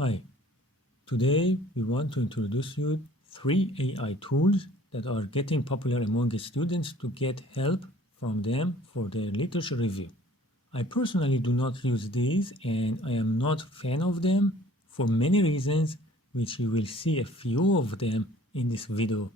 Hi, today we want to introduce you 3 AI tools that are getting popular among students to get help from them for their literature review. I personally do not use these and I am not a fan of them for many reasons, which you will see a few of them in this video.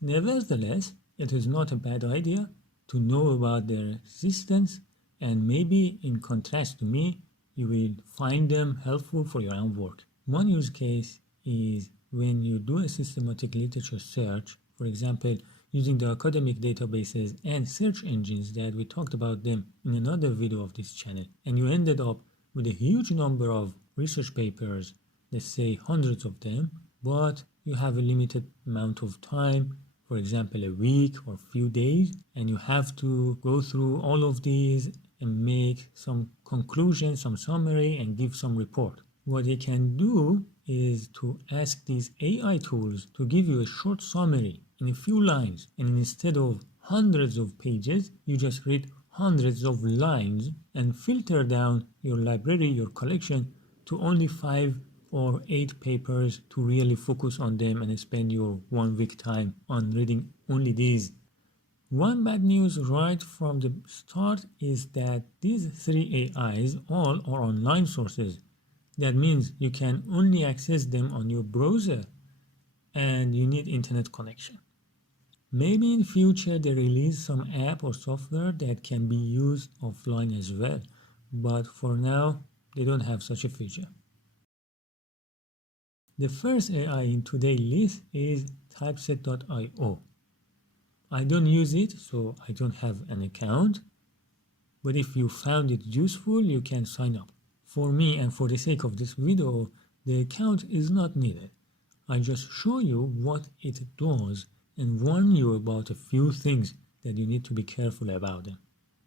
Nevertheless, it is not a bad idea to know about their existence, and maybe in contrast to me, you will find them helpful for your own work. One use case is when you do a systematic literature search, for example, using the academic databases and search engines that we talked about them in another video of this channel, and you ended up with a huge number of research papers, let's say hundreds of them, but you have a limited amount of time, for example a week or few days, and you have to go through all of these and make some conclusion, some summary, and give some report. What you can do is to ask these AI tools to give you a short summary in a few lines, and instead of hundreds of pages, you just read hundreds of lines and filter down your library, your collection, to only 5 or 8 papers to really focus on them and spend your 1 week time on reading only these. One bad news right from the start is that these 3 AIs all are online sources. That means you can only access them on your browser and you need internet connection. Maybe in future they release some app or software that can be used offline as well, but for now they don't have such a feature. The first AI in today's list is Typeset-io. I don't use it, so I don't have an account, but if you found it useful, you can sign up. For me and for the sake of this video, the account is not needed. I just show you what it does and warn you about a few things that you need to be careful about them.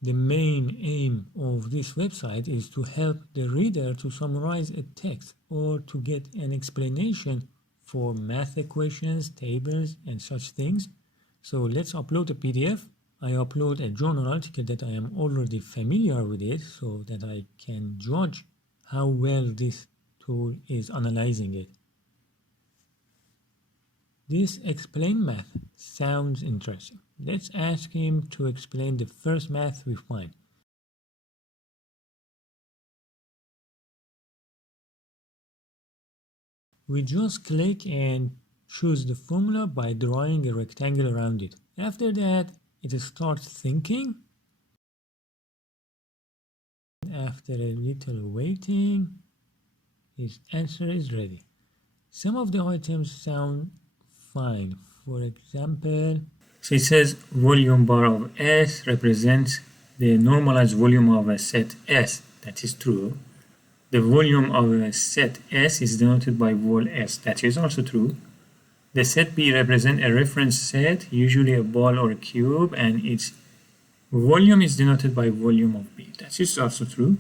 The main aim of this website is to help the reader to summarize a text or to get an explanation for math equations, tables, and such things. So let's upload a PDF. I upload a journal article that I am already familiar with it so that I can judge how well this tool is analyzing it. This explain math sounds interesting. Let's ask him to explain the first math we find. We just click and choose the formula by drawing a rectangle around it. After that, it starts thinking. After a little waiting, his answer is ready. Some of the items sound fine. For example, so it says volume bar of S represents the normalized volume of a set S. That is true. The volume of a set S is denoted by vol S. That is also true. The set B represents a reference set, usually a ball or a cube, and its volume is denoted by volume of B. That is also true.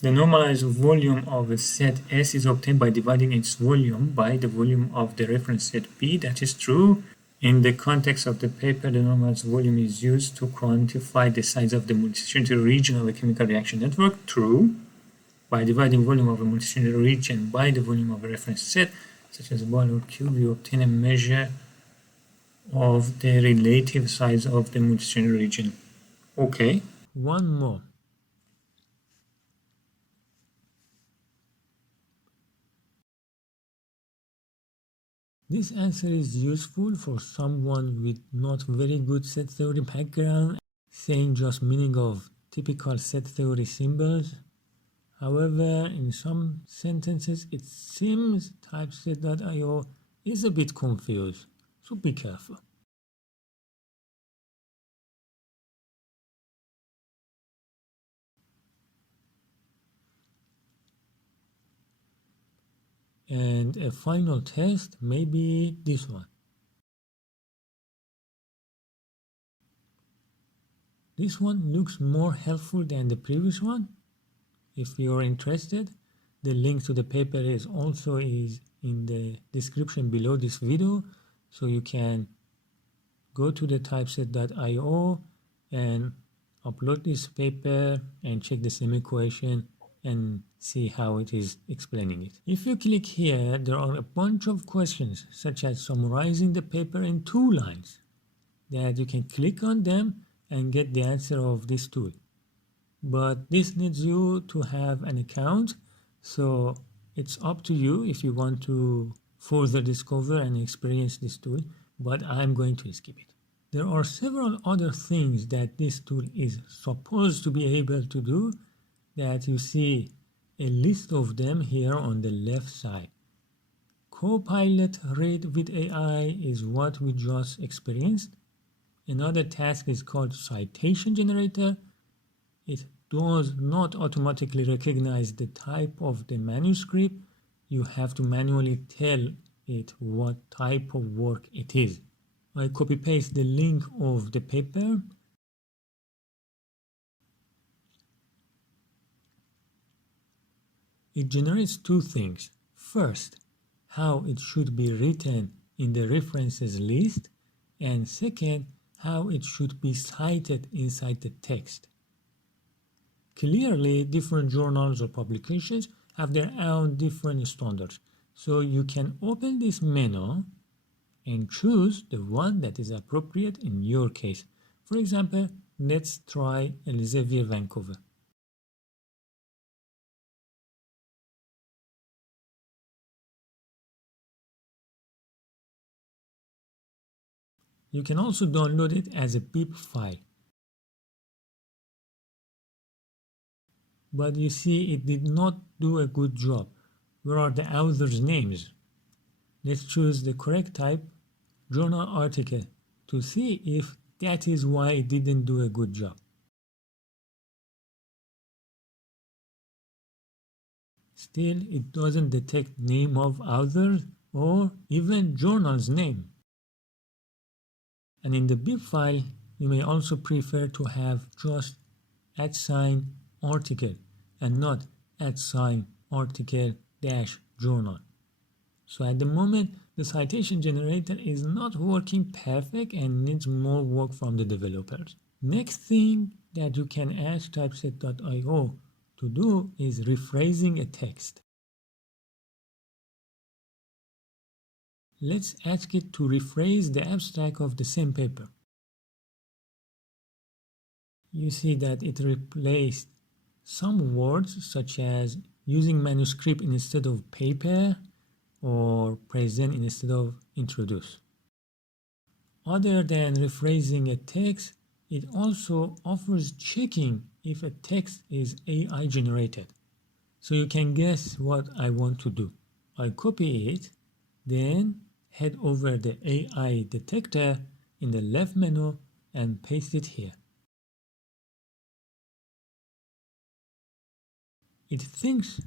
The normalized volume of a set S is obtained by dividing its volume by the volume of the reference set B. That is true. In the context of the paper, the normalized volume is used to quantify the size of the multidiscrete region of a chemical reaction network. True. By dividing volume of a multidiscrete region by the volume of a reference set, such as a ball or cube, you obtain a measure of the relative size of the multidiscrete region. Okay. One more. This answer is useful for someone with not very good set theory background, saying just meaning of typical set theory symbols. However, in some sentences, it seems Typeset-io is a bit confused, so be careful. And a final test may be this one. This one looks more helpful than the previous one. If you're interested, the link to the paper is also in the description below this video, so you can go to the Typeset.io and upload this paper and check the same equation and see how it is explaining it. If you click here, there are a bunch of questions, such as summarizing the paper in 2 lines, that you can click on them and get the answer of this tool. But this needs you to have an account, so it's up to you if you want to further discover and experience this tool, but I'm going to skip it. There are several other things that this tool is supposed to be able to do that you see a list of them here on the left side. Copilot Read with AI is what we just experienced. Another task is called Citation Generator. It does not automatically recognize the type of the manuscript. You have to manually tell it what type of work it is. I copy paste the link of the paper. It generates 2 things. First, how it should be written in the references list, and second, how it should be cited inside the text. Clearly, different journals or publications have their own different standards, so you can open this menu and choose the one that is appropriate in your case. For example, let's try Elsevier Vancouver. You can also download it as a BIP file. But you see, it did not do a good job. Where are the authors' names? Let's choose the correct type, journal article, to see if that is why it didn't do a good job. Still, it doesn't detect name of author or even journal's name. And in the BIP file, you may also prefer to have just @article and not @article-journal. So at the moment, the citation generator is not working perfect and needs more work from the developers. Next thing that you can ask Typeset-io to do is rephrasing a text. Let's ask it to rephrase the abstract of the same paper. You see that it replaced some words such as using manuscript instead of paper or present instead of introduce. Other than rephrasing a text, it also offers checking if a text is AI generated. So you can guess what I want to do. I copy it, then head over the AI detector in the left menu and paste it here. It thinks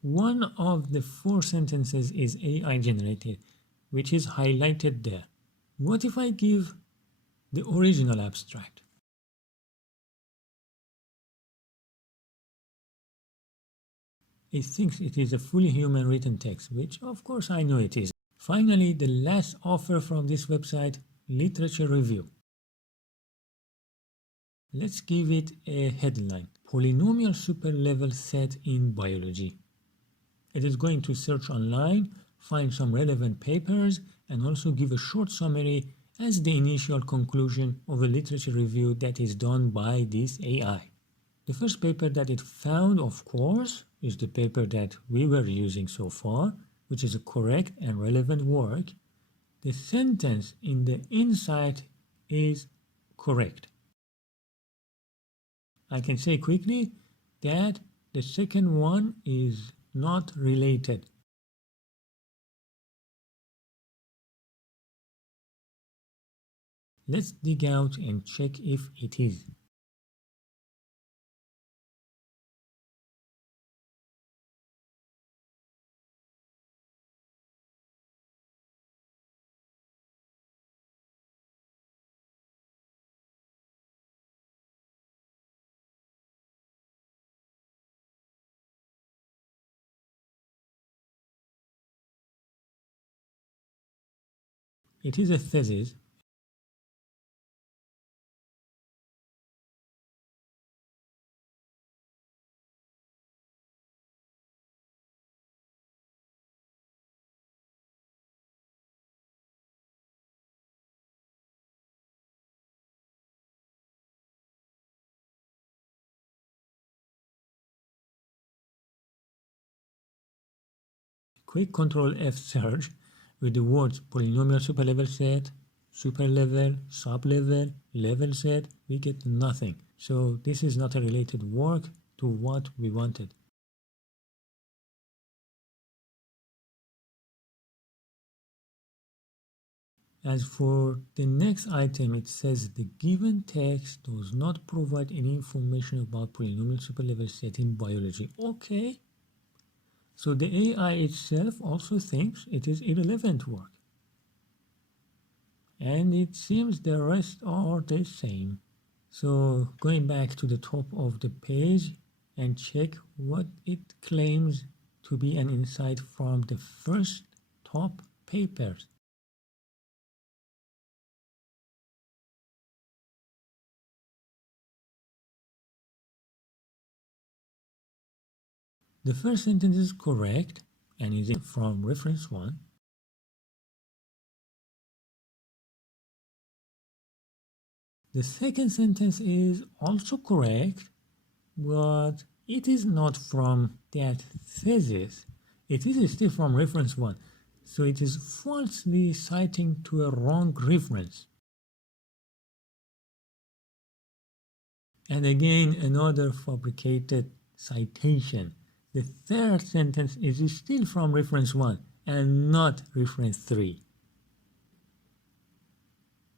one of the 4 sentences is AI generated, which is highlighted there. What if I give the original abstract? It thinks it is a fully human written text, which of course I know it is. Finally, the last offer from this website, literature review. Let's give it a headline, Polynomial Superlevel Set in Biology. It is going to search online, find some relevant papers, and also give a short summary as the initial conclusion of a literature review that is done by this AI. The first paper that it found, of course, is the paper that we were using so far, which is a correct and relevant work. The sentence in the insight is correct. I can say quickly that the second one is not related. Let's dig out and check if it is. It is a thesis. quick Control F search with the words polynomial superlevel set, superlevel, sublevel, level set, we get nothing. So this is not a related work to what we wanted. As for the next item, it says the given text does not provide any information about polynomial superlevel set in biology. Okay. So the AI itself also thinks it is irrelevant work. And it seems the rest are the same. So going back to the top of the page and check what it claims to be an insight from the first top papers. The first sentence is correct and is from reference 1. The second sentence is also correct, but it is not from that thesis. It is still from reference 1. So it is falsely citing to a wrong reference. And again, another fabricated citation. The third sentence is still from reference 1 and not reference 3.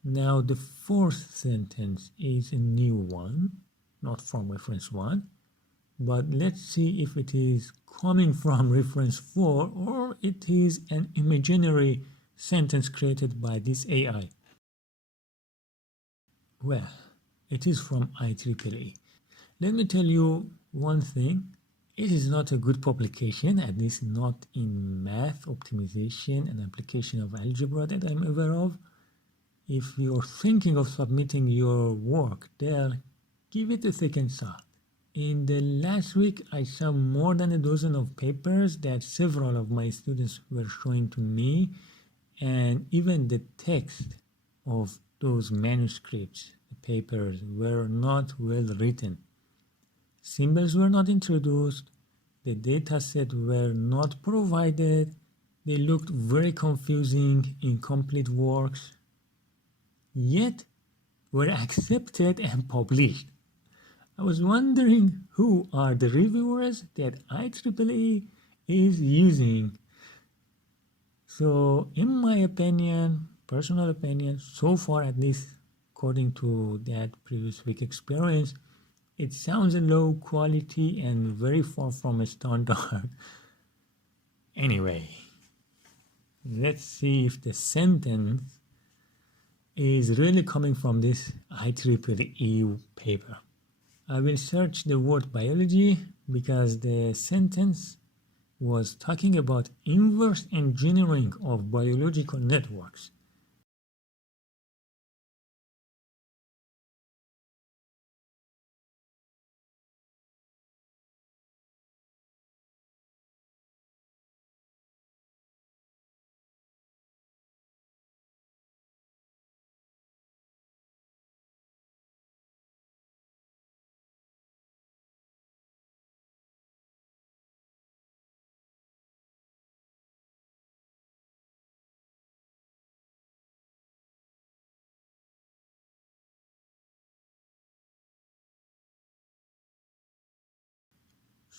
Now the fourth sentence is a new one, not from reference 1. But let's see if it is coming from reference 4 or it is an imaginary sentence created by this AI. Well, it is from IEEE. Let me tell you one thing. It is not a good publication, at least not in math optimization and application of algebra that I'm aware of. If you're thinking of submitting your work there, give it a second thought. In the last week, I saw more than a dozen of papers that several of my students were showing to me, and even the text of those manuscripts, the papers, were not well written. Symbols were not introduced, the dataset were not provided, they looked very confusing, incomplete works, yet were accepted and published. I was wondering who are the reviewers that IEEE is using. So in my opinion, personal opinion, so far at least according to that previous week experience, it sounds low quality and very far from a standard. Anyway, let's see if the sentence is really coming from this IEEE paper. I will search the word biology because the sentence was talking about inverse engineering of biological networks.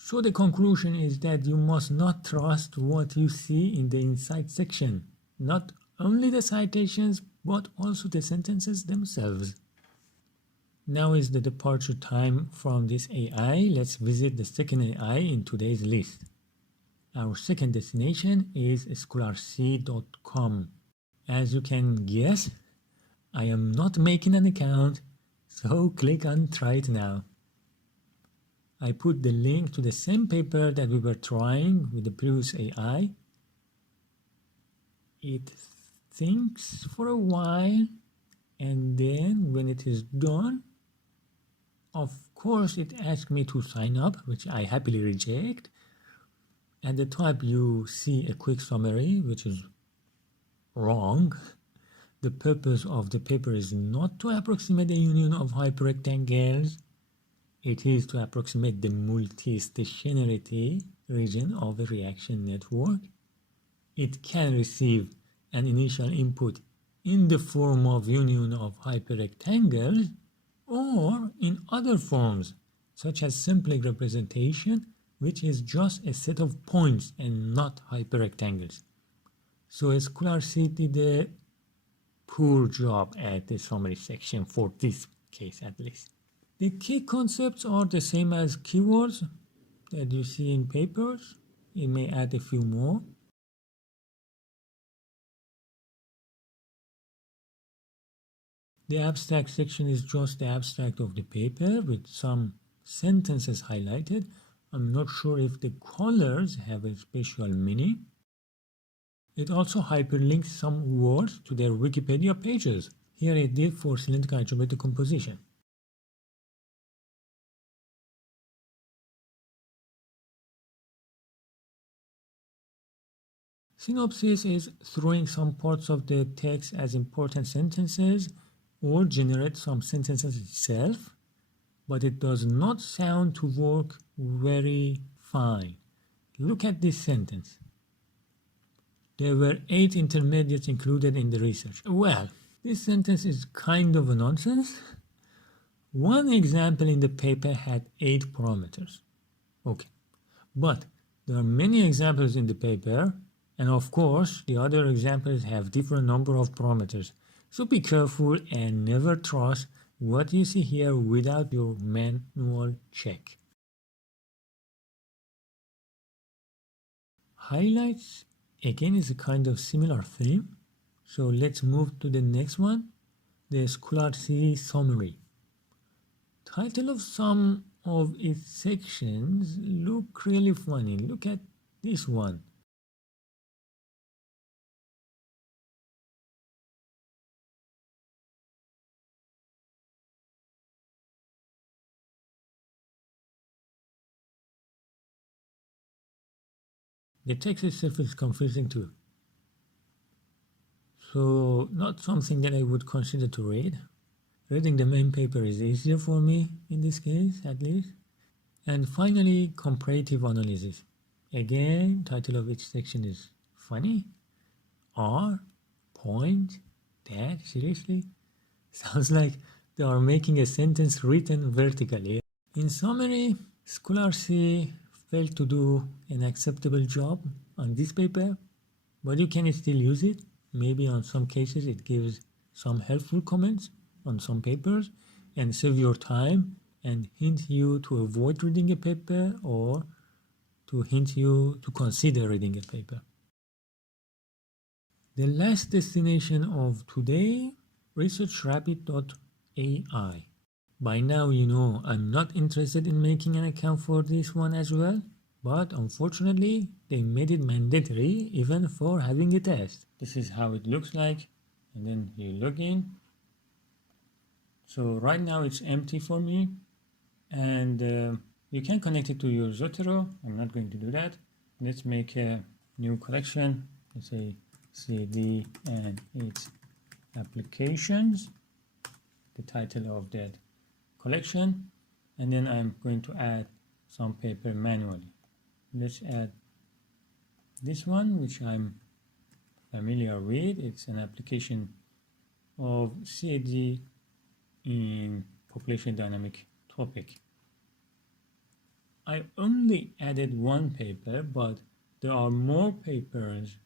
So the conclusion is that you must not trust what you see in the insight section, not only the citations, but also the sentences themselves. Now is the departure time from this AI. Let's visit the second AI in today's list. Our second destination is Scholarcy.com. As you can guess, I am not making an account, so click on try it now. I put the link to the same paper that we were trying with the previous AI. It thinks for a while, and then when it is done, of course it asks me to sign up, which I happily reject. At the top you see a quick summary, which is wrong. The purpose of the paper is not to approximate the union of hyperrectangles. It is to approximate the multi-stationarity region of a reaction network. it can receive an initial input in the form of union of hyperrectangles or in other forms such as simplex representation, which is just a set of points and not hyperrectangles. So Scholarcy did a poor job at the summary section for this case at least. The key concepts are the same as keywords that you see in papers. It may add a few more. The abstract section is just the abstract of the paper with some sentences highlighted. I'm not sure if the colors have a special meaning. It also hyperlinks some words to their Wikipedia pages. Here it did for cylindrical algebraic composition. Synopsis is throwing some parts of the text as important sentences or generate some sentences itself, but it does not sound to work very fine. Look at this sentence. There were 8 intermediates included in the research. Well, this sentence is kind of a nonsense. One example in the paper had 8 parameters. Okay, but there are many examples in the paper, and of course the other examples have different number of parameters. So be careful and never trust what you see here without your manual check. Highlights again is a kind of similar theme. So let's move to the next one, the Scholarcy summary. Title of some of its sections look really funny. Look at this one. The text itself is confusing too. So not something that I would consider to read. Reading the main paper is easier for me in this case, at least. And finally, comparative analysis. Again, title of each section is funny. R, point, that, seriously? Sounds like they are making a sentence written vertically. In summary, Scholarcy failed to do an acceptable job on this paper, but you can still use it. Maybe on some cases it gives some helpful comments on some papers and save your time and hint you to avoid reading a paper or to hint you to consider reading a paper. The last destination of today, researchrabbit.ai. By now you know I'm not interested in making an account for this one as well, but unfortunately they made it mandatory even for having a test. This is how it looks like, and then you log in. So right now it's empty for me, and you can connect it to your Zotero. I'm not going to do that. Let's make a new collection. Let's say CD and its applications, the title of that collection, and then I'm going to add some paper manually. Let's add this one, which I'm familiar with. It's an application of CAD in population dynamic topic. I only added one paper, but there are more papers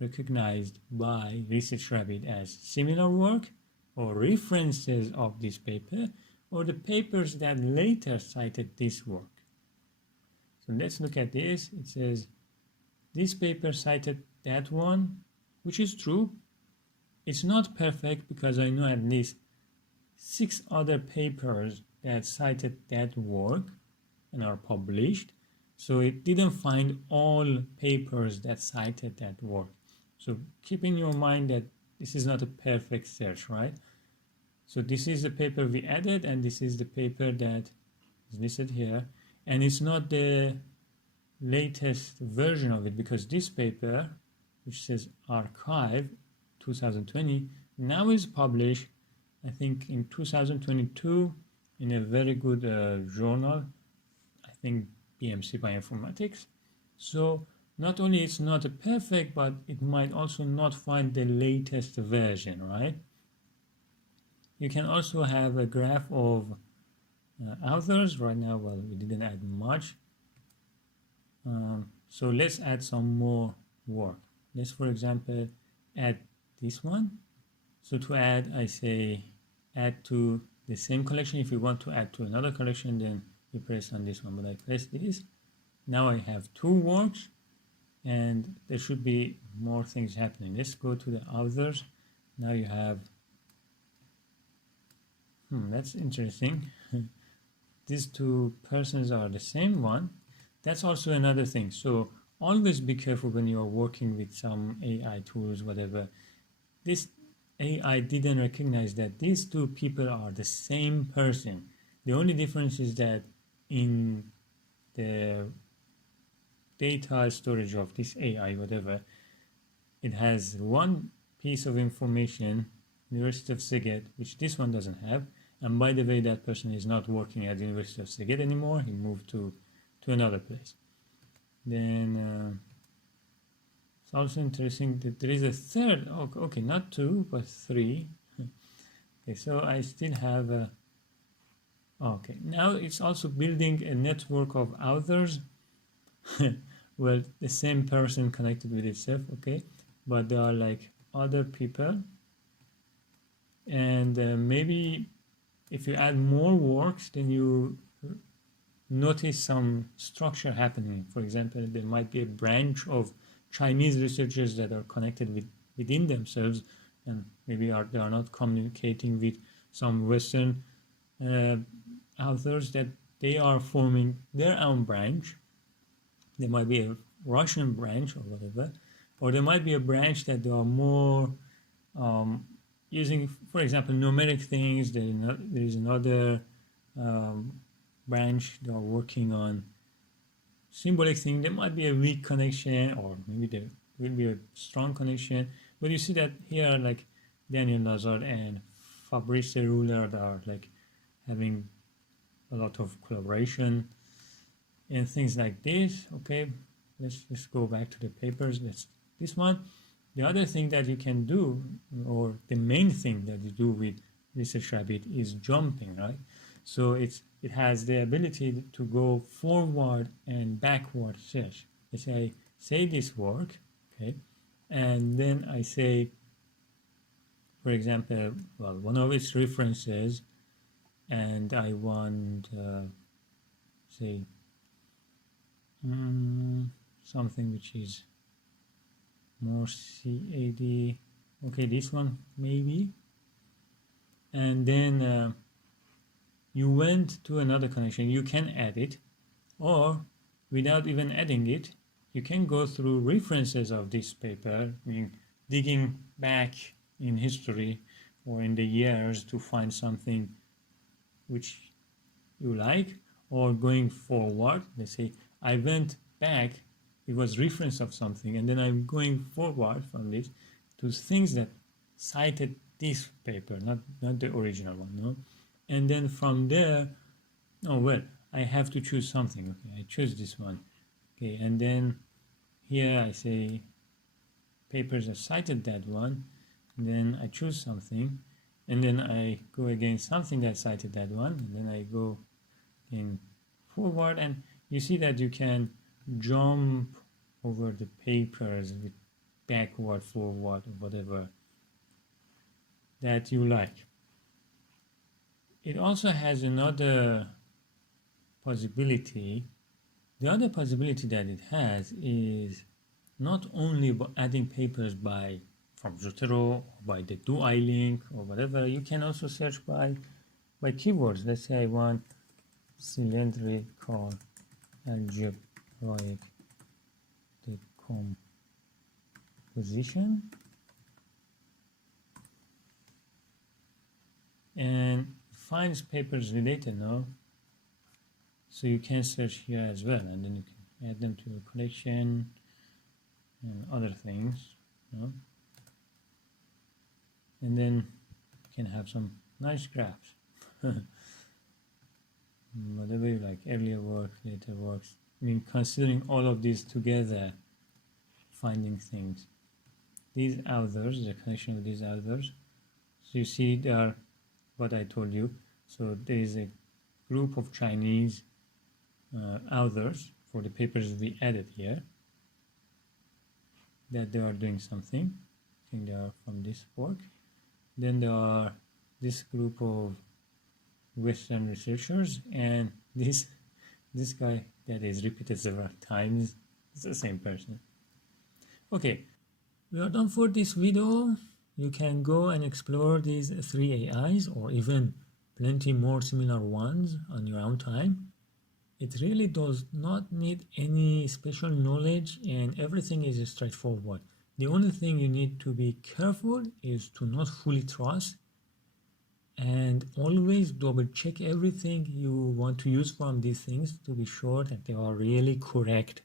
recognized by ResearchRabbit as similar work or references of this paper, or the papers that later cited this work. So let's look at this. It says this paper cited that one, which is true. It's not perfect because I know at least 6 other papers that cited that work and are published. So it didn't find all papers that cited that work. So keep in your mind that this is not a perfect search, right? So this is the paper we added, and this is the paper that is listed here. And it's not the latest version of it, because this paper, which says archive 2020, now is published, I think, in 2022 in a very good journal, I think BMC Bioinformatics. So not only it's not a perfect, but it might also not find the latest version, right? You can also have a graph of authors. Right now, well, we didn't add much. So let's add some more work. Let's, for example, add this one. So to add, I say add to the same collection. If you want to add to another collection, then you press on this one. But I press this. Now I have two works, and there should be more things happening. Let's go to the authors. Now you have, that's interesting. These two persons are the same one. That's also another thing. So always be careful when you are working with some AI tools, whatever. This AI didn't recognize that these two people are the same person. The only difference is that in the data storage of this AI, whatever, it has one piece of information, University of Szeged, which this one doesn't have. And by the way, that person is not working at the University of Szeged anymore. He moved to another place. Then it's also interesting that there is a third, okay, not two, but three. Okay, so I still have a, okay, now it's also building a network of authors. Well, the same person connected with itself, okay, but there are like other people. And maybe if you add more works, then you notice some structure happening. For example, there might be a branch of Chinese researchers that are connected within themselves, and maybe they are not communicating with some Western authors, that they are forming their own branch. There might be a Russian branch or whatever, or there might be a branch that they are more using, for example, numeric things. There is another branch that are working on symbolic thing. There might be a weak connection, or maybe there will be a strong connection. But you see that here, like Daniel Lazard and Fabrice Ruler are like having a lot of collaboration and things like this. Okay, let's go back to the papers. That's this one. The other thing that you can do, or the main thing that you do with Research Rabbit, is jumping, right? So it has the ability to go forward and backward search. Let's say I say this work, okay, and then I say, for example, well, one of its references, and I want, say, something which is more CAD. Okay, this one maybe. And then you went to another connection. You can add it, or without even adding it, you can go through references of this paper, meaning digging back in history or in the years to find something which you like, or going forward. Let's say I went back, it was reference of something, and then I'm going forward from this to things that cited this paper, not the original one, no? And then from there, oh well, I have to choose something. Okay, I choose this one. Okay, and then here I say papers that cited that one, and then I choose something, and then I go against something that cited that one, and then I go in forward, and you see that you can jump over the papers with backward, forward, whatever that you like. It also has another possibility. The other possibility that it has is not only adding papers from Zotero, or by the do-I link or whatever. You can also search by keywords. Let's say I want cylindrical algebraic decomposition, and finds papers related now. So you can search here as well, and then you can add them to your collection and other things, you know? And then you can have some nice graphs. Whatever you like, earlier work, later works. I mean, considering all of these together, finding things. These authors, the connection with these authors, so you see there are what I told you. So there is a group of Chinese authors for the papers we added here, that they are doing something. I think they are from this work. Then there are this group of Western researchers, and this guy that is repeated several times. It's the same person. Okay, we are done for this video. You can go and explore these 3 AIs or even plenty more similar ones on your own time. It really does not need any special knowledge, and everything is straightforward. The only thing you need to be careful is to not fully trust, and always double check everything you want to use from these things to be sure that they are really correct